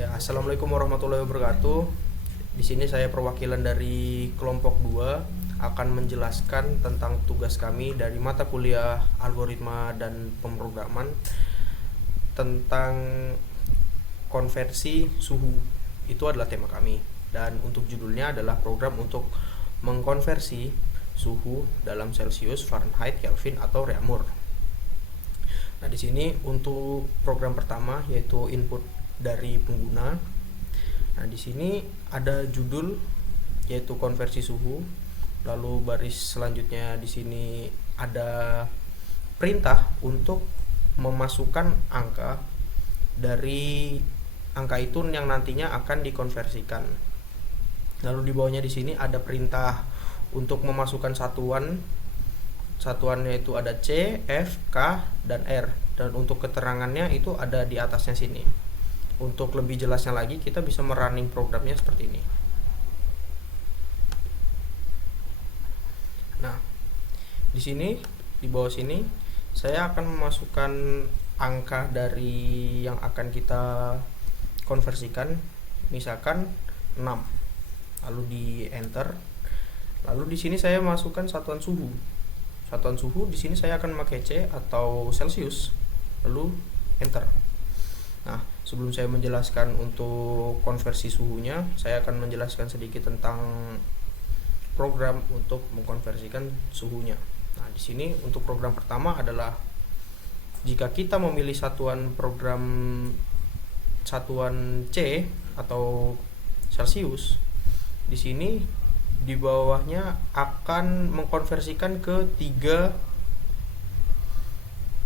Ya, Assalamualaikum warahmatullahi wabarakatuh. Di sini saya perwakilan dari kelompok 2 akan menjelaskan tentang tugas kami dari mata kuliah algoritma dan pemrograman tentang konversi suhu. Itu adalah tema kami. Dan untuk judulnya adalah program untuk mengkonversi suhu dalam Celsius, Fahrenheit, Kelvin atau Reaumur. Nah, di sini untuk program pertama yaitu input dari pengguna. Nah, di sini ada judul yaitu konversi suhu. Lalu baris selanjutnya di sini ada perintah untuk memasukkan angka dari angka itu yang nantinya akan dikonversikan. Lalu di bawahnya di sini ada perintah untuk memasukkan satuannya itu ada C, F, K, dan R. Dan untuk keterangannya itu ada di atasnya sini. Untuk lebih jelasnya lagi kita bisa merunning programnya seperti ini. Nah, di sini di bawah sini saya akan memasukkan angka dari yang akan kita konversikan, misalkan 6. Lalu di enter. Lalu di sini saya masukkan satuan suhu. Satuan suhu di sini saya akan memakai C atau Celsius. Lalu enter. Nah, sebelum saya menjelaskan untuk konversi suhunya, saya akan menjelaskan sedikit tentang program untuk mengkonversikan suhunya. Nah, di sini untuk program pertama adalah jika kita memilih satuan C atau Celsius, di sini di bawahnya akan mengkonversikan ke 3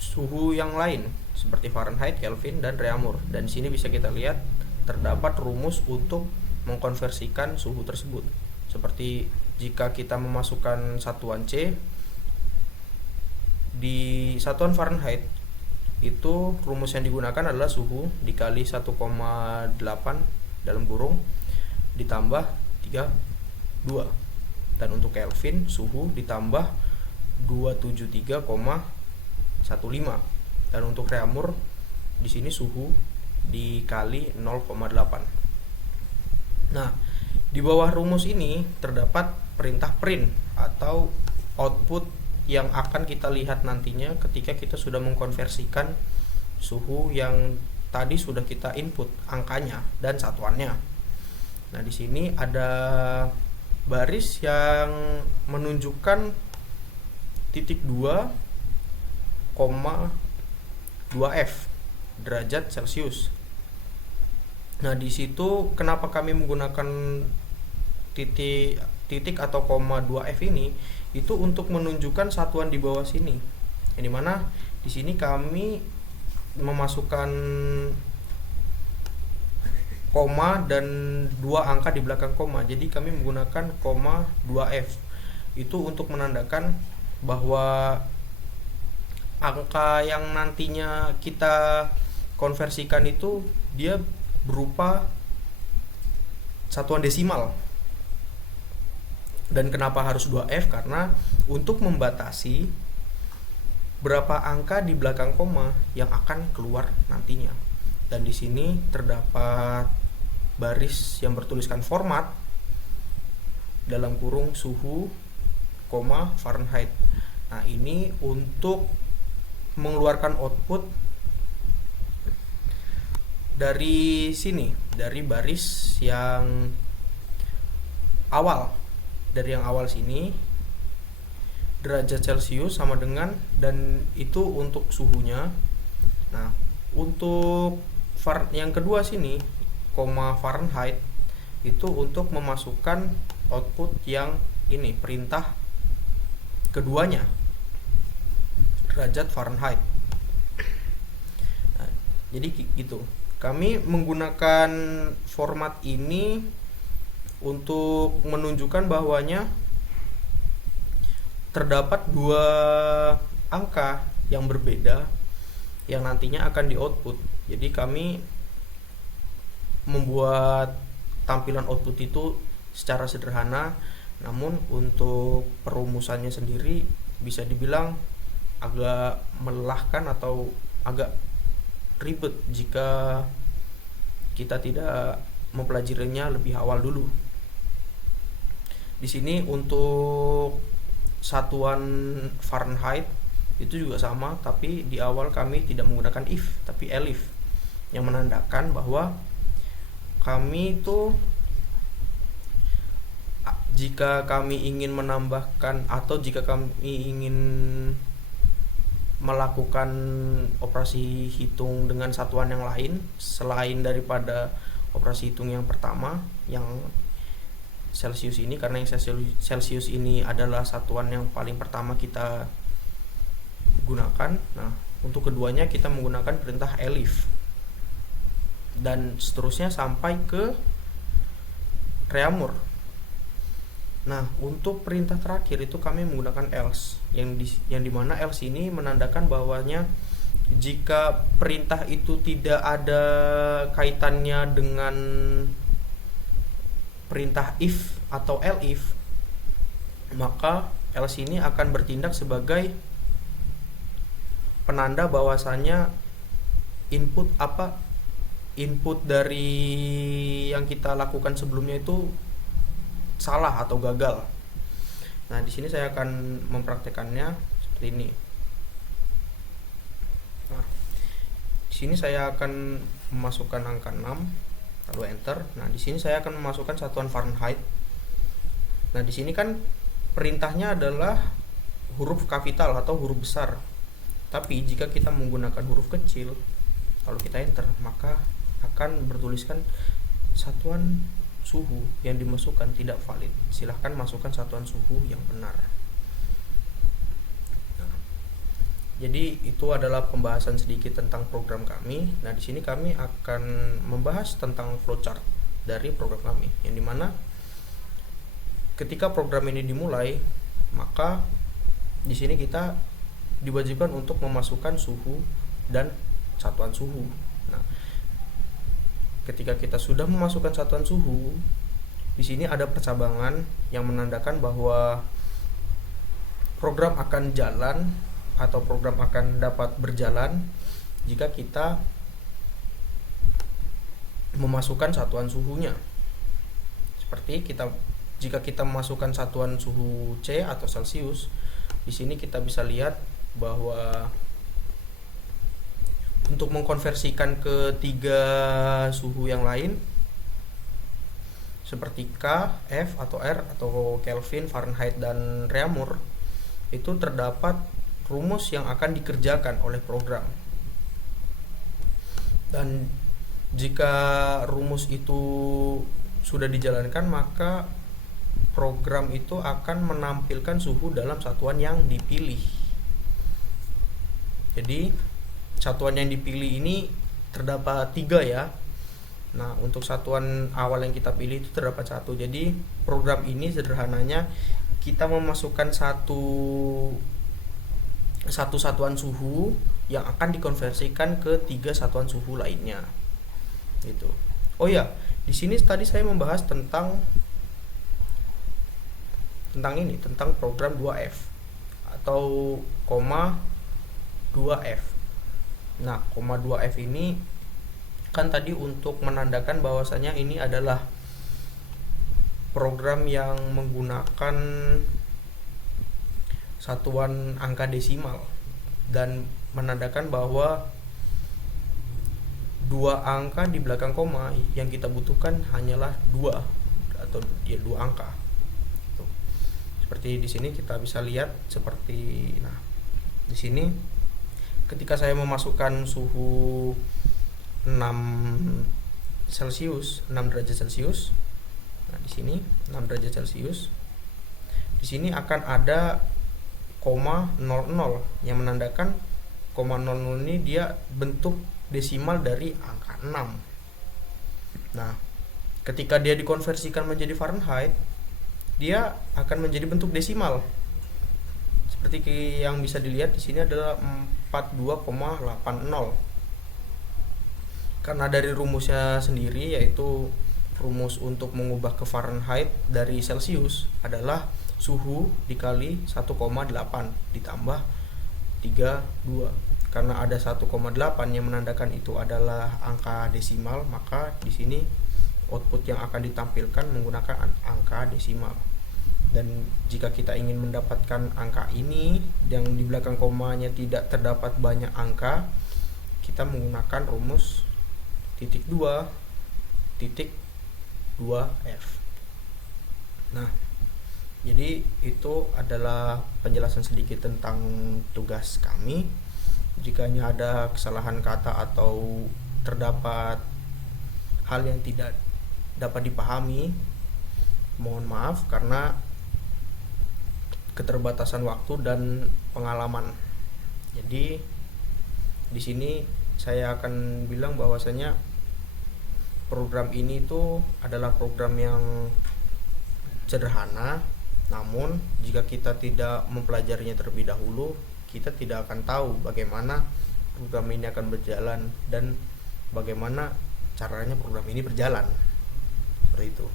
suhu yang lain seperti Fahrenheit, Kelvin, dan Reaumur. Dan di sini bisa kita lihat terdapat rumus untuk mengkonversikan suhu tersebut. Seperti jika kita memasukkan satuan C di satuan Fahrenheit, itu rumus yang digunakan adalah suhu dikali 1,8 dalam kurung ditambah 32. Dan untuk Kelvin suhu ditambah 273,15. Dan untuk Reaumur di sini suhu dikali 0,8. Nah, di bawah rumus ini terdapat perintah print atau output yang akan kita lihat nantinya ketika kita sudah mengkonversikan suhu yang tadi sudah kita input angkanya dan satuannya. Nah, di sini ada baris yang menunjukkan titik 2,2F derajat Celcius. Nah, di situ kenapa kami menggunakan titik atau koma 2F ini itu untuk menunjukkan satuan di bawah sini. Yang dimana di sini kami memasukkan koma dan 2 angka di belakang koma. Jadi kami menggunakan koma 2F. Itu untuk menandakan bahwa angka yang nantinya kita konversikan itu dia berupa satuan desimal. Dan kenapa harus 2F? Karena untuk membatasi berapa angka di belakang koma yang akan keluar nantinya. Dan di sini terdapat baris yang bertuliskan format dalam kurung suhu, Fahrenheit. Nah, ini untuk mengeluarkan output dari sini, dari baris yang awal. Dari yang awal sini derajat Celcius sama dengan, dan itu untuk suhunya. Nah, untuk yang kedua sini, Fahrenheit, itu untuk memasukkan output yang ini, perintah keduanya, derajat Fahrenheit. Nah, jadi gitu. Kami menggunakan format ini untuk menunjukkan bahwanya terdapat 2 angka yang berbeda yang nantinya akan di output. Jadi kami membuat tampilan output itu secara sederhana, namun untuk perumusannya sendiri bisa dibilang agak melelahkan atau agak ribet jika kita tidak mempelajarinya lebih awal dulu. Di sini untuk satuan Fahrenheit itu juga sama, tapi di awal kami tidak menggunakan if tapi elif, yang menandakan bahwa kami itu jika kami ingin menambahkan atau jika kami ingin melakukan operasi hitung dengan satuan yang lain selain daripada operasi hitung yang pertama yang Celsius ini, karena yang Celsius ini adalah satuan yang paling pertama kita gunakan. Nah, untuk keduanya kita menggunakan perintah elif dan seterusnya sampai ke reamur. Nah, untuk perintah terakhir itu kami menggunakan else, yang dimana else ini menandakan bahwanya jika perintah itu tidak ada kaitannya dengan perintah if atau elif, maka else ini akan bertindak sebagai penanda bahwasanya input dari yang kita lakukan sebelumnya itu salah atau gagal. Nah, di sini saya akan mempraktekannya seperti ini. Nah, di sini saya akan memasukkan angka 6 lalu enter. Nah, di sini saya akan memasukkan satuan Fahrenheit. Nah, di sini kan perintahnya adalah huruf kapital atau huruf besar. Tapi jika kita menggunakan huruf kecil lalu kita enter, maka akan bertuliskan satuan suhu yang dimasukkan tidak valid. Silahkan masukkan satuan suhu yang benar. Nah, jadi itu adalah pembahasan sedikit tentang program kami. Nah, di sini kami akan membahas tentang flowchart dari program kami, yang dimana ketika program ini dimulai, maka di sini kita diwajibkan untuk memasukkan suhu dan satuan suhu. Nah, ketika kita sudah memasukkan satuan suhu, di sini ada percabangan yang menandakan bahwa program akan jalan atau program akan dapat berjalan jika kita memasukkan satuan suhunya. Seperti jika kita memasukkan satuan suhu C atau Celsius, di sini kita bisa lihat bahwa untuk mengkonversikan ke 3 suhu yang lain seperti K, F atau R atau Kelvin, Fahrenheit dan reamur, itu terdapat rumus yang akan dikerjakan oleh program. Dan jika rumus itu sudah dijalankan, maka program itu akan menampilkan suhu dalam satuan yang dipilih. Jadi satuan yang dipilih ini terdapat 3 ya. Nah, untuk satuan awal yang kita pilih itu terdapat 1. Jadi program ini sederhananya kita memasukkan satu satuan suhu yang akan dikonversikan ke 3 satuan suhu lainnya. Gitu. Oh ya, di sini tadi saya membahas tentang program 2F atau koma 2F. Nah, koma 2F ini kan tadi untuk menandakan bahwasanya ini adalah program yang menggunakan satuan angka desimal dan menandakan bahwa 2 angka di belakang koma yang kita butuhkan hanyalah 2 atau 2 angka. Seperti di sini kita bisa lihat seperti di sini ketika saya memasukkan suhu 6 derajat Celcius. Nah, di sini 6 derajat Celcius. Di sini akan ada koma 00 yang menandakan koma 00 ini dia bentuk desimal dari angka 6. Nah, ketika dia dikonversikan menjadi Fahrenheit, dia akan menjadi bentuk desimal. Seperti yang bisa dilihat di sini adalah 42,80. Karena dari rumusnya sendiri, yaitu rumus untuk mengubah ke Fahrenheit dari Celsius adalah suhu dikali 1,8 ditambah 32. karena ada 1,8 yang menandakan itu adalah angka desimal, maka di sini output yang akan ditampilkan menggunakan angka desimal. Dan jika kita ingin mendapatkan angka ini yang di belakang komanya tidak terdapat banyak angka, kita menggunakan rumus titik 2.2f. Nah, jadi itu adalah penjelasan sedikit tentang tugas kami. Jika ada kesalahan kata atau terdapat hal yang tidak dapat dipahami, mohon maaf karena keterbatasan waktu dan pengalaman. Jadi di sini saya akan bilang bahwasanya program ini itu adalah program yang sederhana, namun jika kita tidak mempelajarinya terlebih dahulu, kita tidak akan tahu bagaimana program ini akan berjalan dan bagaimana caranya program ini berjalan. Seperti itu.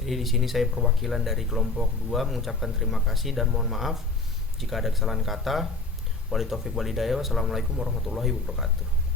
Jadi di sini saya perwakilan dari kelompok 2 mengucapkan terima kasih dan mohon maaf jika ada kesalahan kata. Wali taufik wal hidayah. Wassalamualaikum warahmatullahi wabarakatuh.